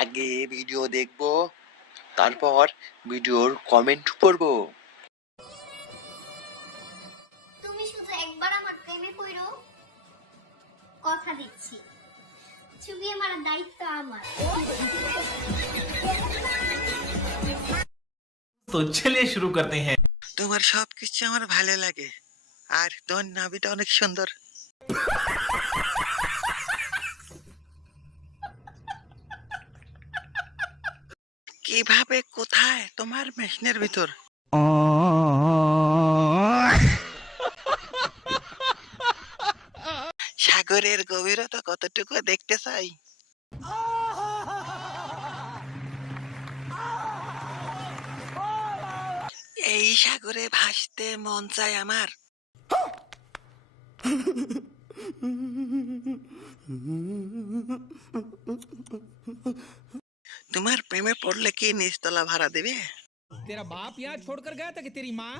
আগে ভিডিও দেখবো, তারপর ভিডিওর কমেন্ট করবো। তুমি শুধু একবার আমার প্রেমে পড়ো, কথা দিচ্ছি চুবিয়ে মারার দায়িত্ব আমার। तो चलिए शुरू करते हैं। তোমার সবকিছু আমার ভালো লাগে, আর তোমার নাভিটা অনেক সুন্দর। কিভাবে, কোথায়? তোমার মেশিনের ভিতর। সাগরের গভীরতা কতটুকু দেখতে চাই। এই সাগরে ভাসতে মন চায় আমার। তোমার প্রেমে পড়লে কি নিচতলা ভাড়া দেবে? तेरा बाप यहाँ छोड़कर गया था कि तेरी माँ?